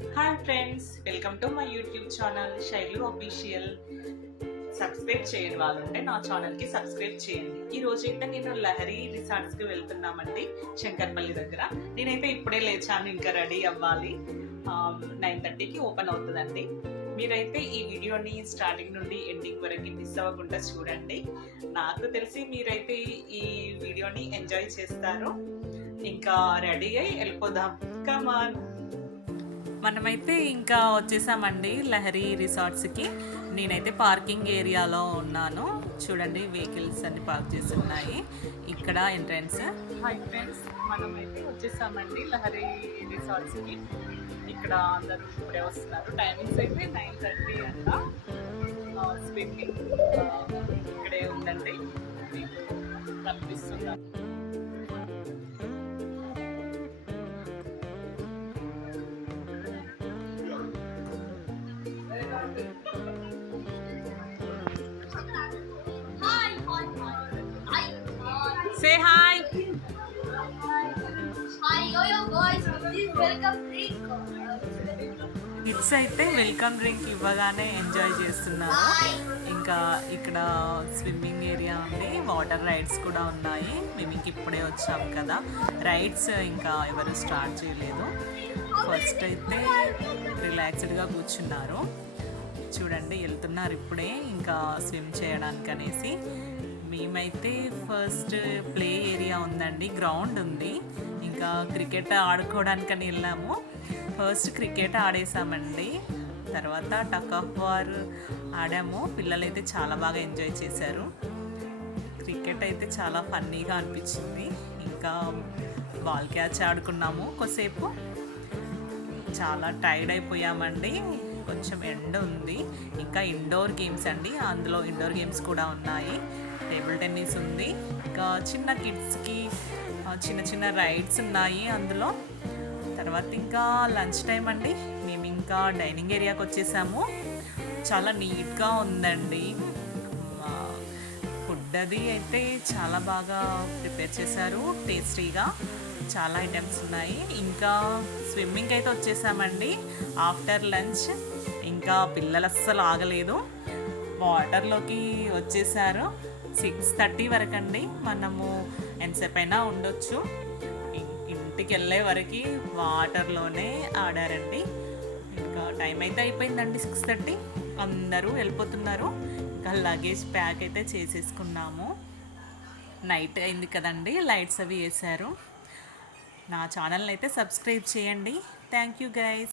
Hi friends, welcome to my YouTube channel Shailu official. Subscribe చేయని వాళ్ళు ఉంటే నా ఛానల్కి సబ్స్క్రైబ్ చేయండి. ఈ రోజైతే నేను లహరి రిసార్ట్స్కి వెళ్తున్నామండి, శంకర్పల్లి దగ్గర. నేనైతే ఇప్పుడే లేచాను, ఇంకా రెడీ అవ్వాలి. 9:30కి ఓపెన్ అవుతుందండి. మీరైతే ఈ వీడియోని స్టార్టింగ్ నుండి ఎండింగ్ వరకు మిస్ అవ్వకుండా చూడండి. నాకు తెలిసి మీరైతే ఈ వీడియోని ఎంజాయ్ చేస్తారు. ఇంకా రెడీ అయి వెళ్ళిపోదాం. కమాన్. మనమైతే ఇంకా వచ్చేసామండి లహరి రిసార్ట్స్కి. నేనైతే పార్కింగ్ ఏరియాలో ఉన్నాను. చూడండి, వెహికల్స్ అన్ని పార్క్ చేసి ఉన్నాయి. ఇక్కడ ఎంట్రన్స్. హాయ్ ఫ్రెండ్స్, మనమైతే వచ్చేసామండి లహరి రిసార్ట్స్కి. ఇక్కడ అందరూ ఇప్పుడే వస్తున్నారు. టైమింగ్స్ అయితే 9:30 అంట. స్విమ్మింగ్ ఇక్కడే ఉందండి, మీకు కనిపిస్తుందా? Say hi. Hi, yo guys. This is welcome drink. Kids అయితే వెల్కమ్ డ్రింక్ ఇవ్వగానే ఎంజాయ్ చేస్తున్నారు. ఇంకా ఇక్కడ స్విమ్మింగ్ ఏరియా ఉంది, వాటర్ రైడ్స్ కూడా ఉన్నాయి. మేము ఇంక ఇప్పుడే వచ్చాము కదా, రైడ్స్ ఇంకా ఎవరు స్టార్ట్ చేయలేదు. ఫస్ట్ అయితే రిలాక్స్డ్గా కూర్చున్నారు. చూడండి, వెళ్తున్నారు ఇప్పుడే ఇంకా స్విమ్ చేయడానికి అనేసి. మేమైతే ఫస్ట్ ప్లే ఏరియా ఉందండి, గ్రౌండ్ ఉంది. ఇంకా క్రికెట్ ఆడుకోవడానికని వెళ్ళాము. ఫస్ట్ క్రికెట్ ఆడేసామండి, తర్వాత టక్ ఆఫ్ వార్ ఆడాము. పిల్లలైతే చాలా బాగా ఎంజాయ్ చేశారు. క్రికెట్ అయితే చాలా ఫన్నీగా అనిపించింది. ఇంకా బాల్ క్యాచ్ ఆడుకున్నాము కొద్దిసేపు. చాలా టైర్డ్ అయిపోయామండి, కొంచెం ఎండ ఉంది. ఇంకా ఇండోర్ గేమ్స్ అండి, అందులో ఇండోర్ గేమ్స్ కూడా ఉన్నాయి. టేబుల్ టెన్నిస్ ఉంది. ఇంకా చిన్న కిడ్స్కి చిన్న చిన్న రైడ్స్ ఉన్నాయి అందులో. తర్వాత ఇంకా లంచ్ టైం అండి. మేము ఇంకా డైనింగ్ ఏరియాకి వచ్చేసాము. చాలా నీట్గా ఉందండి. ఫుడ్ అది అయితే చాలా బాగా ప్రిపేర్ చేశారు, టేస్టీగా. చాలా ఐటమ్స్ ఉన్నాయి. ఇంకా స్విమ్మింగ్ అయితే వచ్చేసామండి ఆఫ్టర్ లంచ్. ఇంకా పిల్లలు అస్సలు ఆగలేదు, వాటర్లోకి వచ్చేసారు. 6:30 వరకు అండి. మనము ఎంతసేపు అయినా ఉండొచ్చు. ఇంటికి వెళ్ళే వరకు వాటర్లోనే ఆడారండి. ఇంకా టైం అయితే అయిపోయిందండి, 6:30. అందరూ వెళ్ళిపోతున్నారు. ఇంకా లగేజ్ ప్యాక్ అయితే చేసేసుకున్నాము. నైట్ అయింది కదండి, లైట్స్ అవి వేశారు. నా ఛానల్ని అయితే సబ్స్క్రైబ్ చేయండి. Thank you guys.